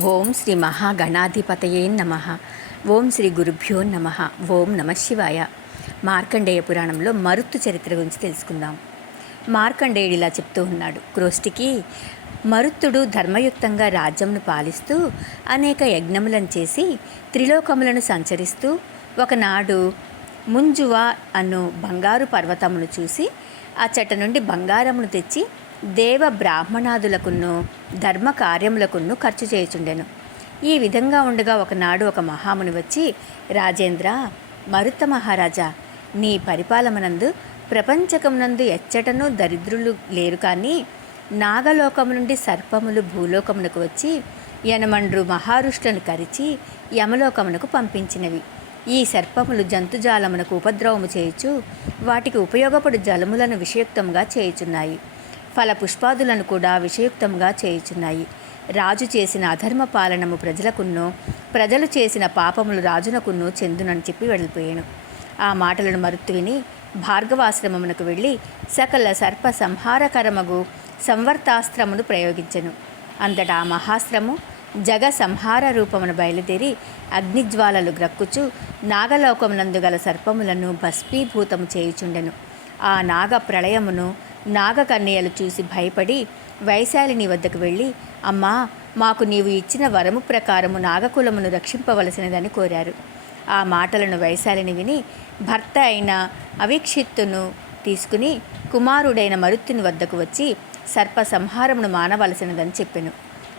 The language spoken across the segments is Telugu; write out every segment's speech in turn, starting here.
ఓం శ్రీ మహాగణాధిపతయే నమ. ఓం శ్రీ గురుభ్యో నమ. ఓం నమ శివాయ. మార్కండేయ పురాణంలో మరుత్తు చరిత్ర గురించి తెలుసుకుందాం. మార్కండేయుడు ఇలా చెప్తూ ఉన్నాడు. క్రోష్టికి మరుత్తుడు ధర్మయుక్తంగా రాజ్యమును పాలిస్తూ అనేక యజ్ఞములను చేసి త్రిలోకములను సంచరిస్తూ ఒకనాడు ముంజువ అను బంగారు పర్వతమును చూసి అచ్చట నుండి బంగారమును తెచ్చి దేవ బ్రాహ్మణాదులకును ధర్మ కార్యములకును ఖర్చు చేయుచుండెను. ఈ విధంగా ఉండగా ఒకనాడు ఒక మహాముని వచ్చి, రాజేంద్ర, మరుత్త మహారాజా, నీ పరిపాలననందు ప్రపంచకమునందు ఎచ్చటనూ దరిద్రులు లేరు, కానీ నాగలోకము నుండి సర్పములు భూలోకమునకు వచ్చి యనమండ్రు మహారుష్లను కరిచి యమలోకమునకు పంపించినవి. ఈ సర్పములు జంతుజాలమునకు ఉపద్రవము చేయుచు వాటికి ఉపయోగపడు జలములను విషయుక్తంగా చేయుచున్నాయి. ఫల పుష్పాదులను కూడా విషయుక్తంగా చేయుచున్నాయి. రాజు చేసిన అధర్మ పాలనము ప్రజలకున్నో, ప్రజలు చేసిన పాపములు రాజునకున్నో చెందునని చెప్పి వెళ్ళిపోయాను. ఆ మాటలను మరుత్తు విని భార్గవాశ్రమమునకు వెళ్ళి సకల సర్ప సంహారకరమగు సంవర్తాస్త్రమును ప్రయోగించెను. అంతటా ఆ మహాస్త్రము జగ సంహార రూపమును బయలుదేరి అగ్నిజ్వాలలు గ్రక్కుచు నాగలోకమునందు గల సర్పములను భస్మీభూతము చేయుచుండెను. ఆ నాగ ప్రళయమును నాగకన్యలు చూసి భయపడి వైశాలిని వద్దకు వెళ్ళి, అమ్మా, మాకు నీవు ఇచ్చిన వరము ప్రకారము నాగకులమును రక్షింపవలసినదని కోరారు. ఆ మాటలను వైశాలిని విని భర్త అయిన అవీక్షిత్తును తీసుకుని కుమారుడైన మరుత్తుని వద్దకు వచ్చి సర్ప సంహారమును మానవలసినదని చెప్పెను.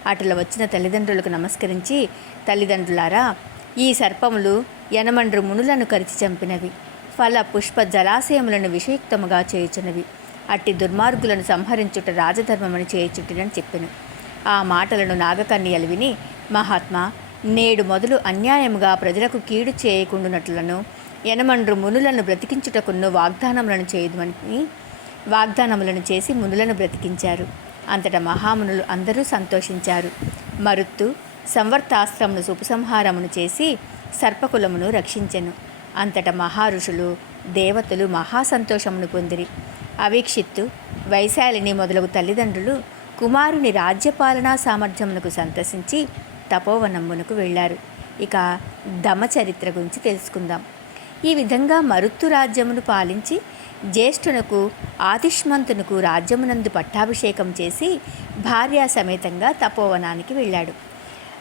అటులో వచ్చిన తల్లిదండ్రులకు నమస్కరించి, తల్లిదండ్రులారా, ఈ సర్పములు యనమండ్రు మునులను కరిచి చంపినవి, ఫల పుష్ప జలాశయములను విషయుక్తముగా చేయుచున్నవి. అట్టి దుర్మార్గులను సంహరించుట రాజధర్మమని చేయుచుటని చెప్పెను. ఆ మాటలను నాగకన్యలు విని, మహాత్మా, నేడు మొదలు అన్యాయముగా ప్రజలకు కీడు చేయకుండునట్లను యనమండ్రు మునులను బ్రతికించుటకును వాగ్దానములను చేసి మునులను బ్రతికించారు. అంతటా మహామునులు అందరూ సంతోషించారు. మరుత్తు సంవర్తాస్త్రమును ఉపసంహారమును చేసి సర్పకులమును రక్షించెను. అంతటా మహారుషులు దేవతలు మహాసంతోషమును పొందిరి. అవీక్షిత్తు, వైశాలిని మొదలగు తల్లిదండ్రులు కుమారుని రాజ్యపాలనా సామర్థ్యమునకు సంతసించి తపోవనమునకు వెళ్ళారు. ఇక దమ చరిత్ర గురించి తెలుసుకుందాం. ఈ విధంగా మరుత్తు రాజ్యమును పాలించి జ్యేష్ఠునకు ఆదిష్మంతునకు రాజ్యమునందు పట్టాభిషేకం చేసి భార్యా సమేతంగా తపోవనానికి వెళ్ళాడు.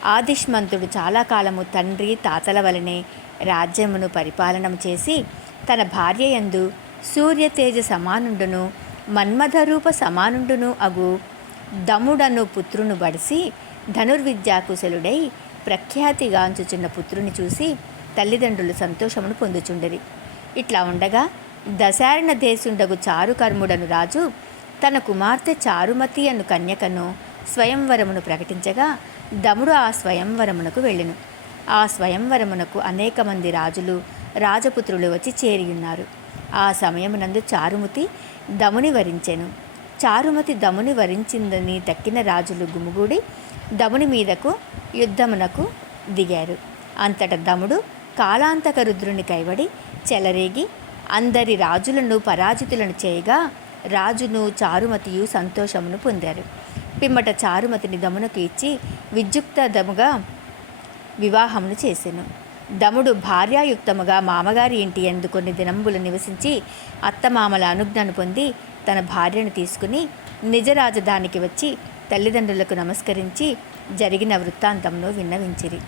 ఆదిష్మంతుడు చాలా కాలము తండ్రి తాతల వలనే రాజ్యమును పరిపాలనం చేసి తన భార్య యందు సూర్యతేజ సమానుండును మన్మథరూప సమానుండును అగు దముడను పుత్రును బడిసి ధనుర్విద్యాకుశలుడై ప్రఖ్యాతిగాంచుచున్న పుత్రుని చూసి తల్లిదండ్రులు సంతోషమును పొందుచుండిరి. ఇట్లా ఉండగా దశారణ దేశుండగు చారుకర్ముడను రాజు తన కుమార్తె చారుమతి అను కన్యకను స్వయంవరమును ప్రకటించగా దముడు ఆ స్వయంవరమునకు వెళ్ళెను. ఆ స్వయంవరమునకు అనేక మంది రాజులు రాజపుత్రులు వచ్చి చేరియున్నారు. ఆ సమయమునందు చారుమతి దముని వరించెను. చారుమతి దముని వరించిందని తక్కిన రాజులు గుమిగూడి దముని మీదకు యుద్ధమునకు దిగారు. అంతట దముడు కాలాంతక రుద్రుని కైవడి చెలరేగి అందరి రాజులను పరాజితులను చేయగా రాజును చారుమతియు సంతోషమును పొందారు. పిమ్మట చారుమతిని దమునకు ఇచ్చి విద్యుక్తముగా వివాహమును చేసెను. దముడు భార్యాయుక్తముగా మామగారి ఇంటి యందు కొన్ని దినంబులు నివసించి అత్తమామల అనుజ్ఞను పొంది తన భార్యను తీసుకుని నిజ రాజధానికి వచ్చి తల్లిదండ్రులకు నమస్కరించి జరిగిన వృత్తాంతమును విన్నవించిరి.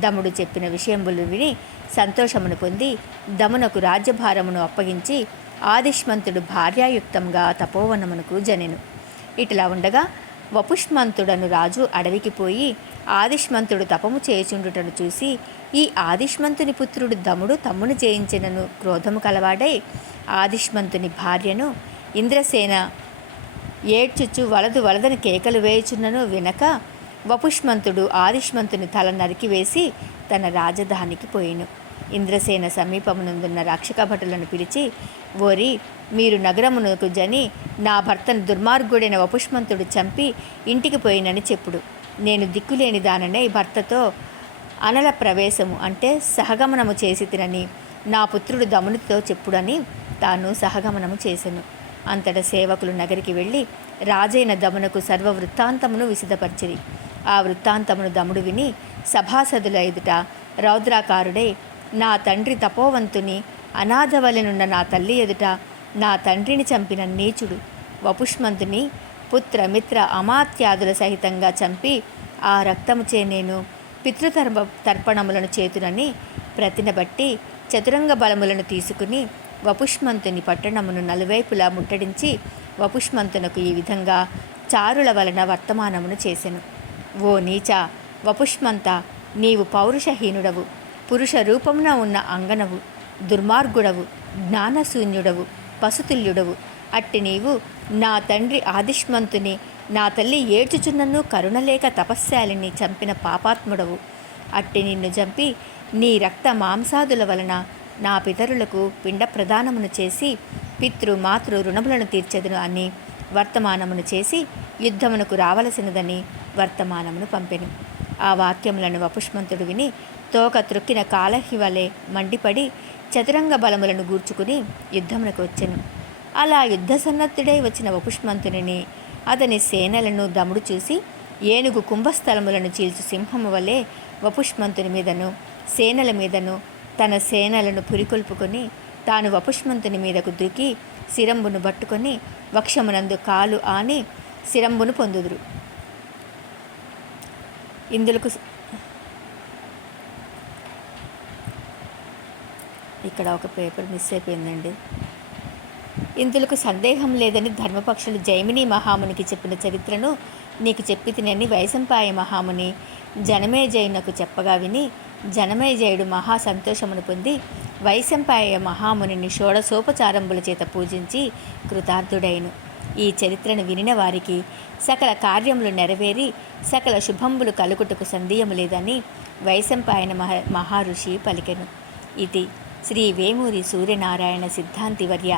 దముడు చెప్పిన విషయములు విని సంతోషమును పొంది దమునకు రాజ్యభారమును అప్పగించి ఆదిష్మంతుడు భార్యాయుక్తంగా తపోవనమునకు జనెను. ఇట్లా ఉండగా వపుష్మంతుడను రాజు అడవికి పోయి ఆదిష్మంతుడు తపము చేయుచుండుటను చూసి ఈ ఆదిష్మంతుని పుత్రుడు దముడు తమ్మును జయించినను క్రోధము కలవాడై ఆదిష్మంతుని భార్యను ఇంద్రసేన ఏడ్చుచు వలదని కేకలు వేయుచున్నను వినక వపుష్మంతుడు ఆదిష్మంతుని తల నరికివేసి తన రాజధానికి పోయిను. ఇంద్రసేన సమీపమునందున్న రక్షక భటులను పిలిచి, ఓరి, మీరు నగరమునకు జని నా భర్తను దుర్మార్గుడైన వపుష్మంతుడు చంపి ఇంటికి పోయినని చెప్పుడు. నేను దిక్కులేని దాననే భర్తతో అనల ప్రవేశము అంటే సహగమనము చేసి తినని నా పుత్రుడు దమునితో చెప్పుడని తాను సహగమనము చేసెను. అంతట సేవకులు నగరికి వెళ్ళి రాజైన దమునకు సర్వ వృత్తాంతమును విశదపరిచిరి. ఆ వృత్తాంతమును దముడు విని సభాసదుల ఎదుట రౌద్రాకారుడై, నా తండ్రి తపోవంతుని అనాథవలెనున్న నా తల్లి ఎదుట నా తండ్రిని చంపిన నీచుడు వపుష్మంతుని పుత్ర మిత్ర అమాత్యాదుల సహితంగా చంపి ఆ రక్తముచే నేను తర్పణములను చేతునని ప్రతినబట్టి చతురంగ బలములను తీసుకుని వపుష్మంతుని పట్టణమును నలువైపులా ముట్టడించి వపుష్మంతునకు ఈ విధంగా చారుల వలన వర్తమానమును చేసెను. ఓ నీచ వపుష్మంత, నీవు పౌరుషహీనుడవు, పురుష రూపమున ఉన్న అంగనవు, దుర్మార్గుడవు, జ్ఞానశూన్యుడవు, పశుతుల్యుడవు. అట్టి నీవు నా తండ్రి ఆదిష్మంతుని, నా తల్లి ఏడ్చుచున్నను కరుణలేక తపస్శాలిని చంపిన పాపాత్ముడవు. అట్టి నిన్ను చంపి నీ రక్త మాంసాదుల వలన నా పితరులకు పిండ ప్రదానమును చేసి పితృ మాతృ రుణములను తీర్చెదను అని వర్తమానమును చేసి యుద్ధమునకు రావలసినదని వర్తమానమును పంపెను. ఆ వాక్యములను వపుష్మంతుడు విని తోక త్రొక్కిన కాలహి వలె మండిపడి చతురంగ బలములను గూర్చుకుని యుద్ధమునకు వచ్చెను. అలా యుద్ధ సన్నద్ధుడై వచ్చిన వపుష్మంతుని అతని సేనలను దముడు చూసి ఏనుగు కుంభస్థలములను చీల్చు సింహము వలె వపుష్మంతుని మీదను సేనల మీదను తన సేనలను పురికొల్పుకొని తాను వపుష్మంతుని మీదకు దూకి శిరంబును పట్టుకొని వక్షమునందు కాలు ఆని శిరంబును పొందుదురు. ఇందులకు ఇక్కడ ఒక పేపర్ మిస్ అయిపోయిందండి. ఇందులకు సందేహం లేదని ధర్మపక్షులు జైమిని మహామునికి చెప్పిన చరిత్రను నీకు చెప్పి తినని వైశంపాయ మహాముని జనమేజయునకు చెప్పగా విని జనమేజయుడు మహా సంతోషమును పొంది వైశంపాయ మహామునిని షోడశోపచారంబుల చేత పూజించి కృతార్థుడైను. ఈ చరిత్రను వినిన వారికి సకల కార్యములు నెరవేరి సకల శుభంబులు కలుగుటకు సందేహము లేదని వైశంపాయన మహారుషి పలికెను. ఇది శ్రీ వేమూరి సూర్యనారాయణ సిద్ధాంతివర్య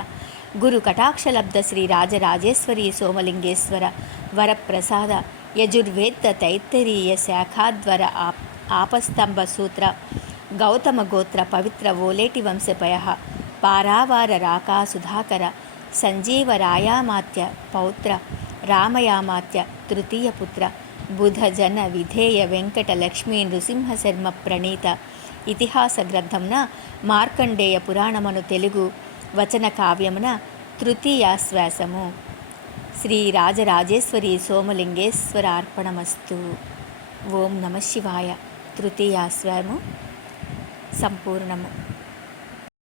గురు కటాక్షలబ్ధ శ్రీ రాజరాజేశ్వరి సోమలింగేశ్వర వరప్రసాద యజుర్వేద తైత్తరీయ శాఖాద్వర ఆపస్తంభ సూత్ర గౌతమ గోత్ర పవిత్ర ఓలేటి వంశపయ పారావార రాకా సుధాకర సంజీవ రాయామాత్య పౌత్ర రామయామాత్య తృతీయ పుత్ర బుధ జన విధేయ వెంకట లక్ష్మీ నృసింహ శర్మ ప్రణీత ఇతిహాస గ్రంథమున మార్కండేయ పురాణమును తెలుగు వచన కావ్యమున తృతీయాశ్వాసము. శ్రీ రాజరాజేశ్వరి సోమలింగేశ్వర అర్పణమస్తు. ఓం నమ శివాయ. తృతీయాశ్వము సంపూర్ణము.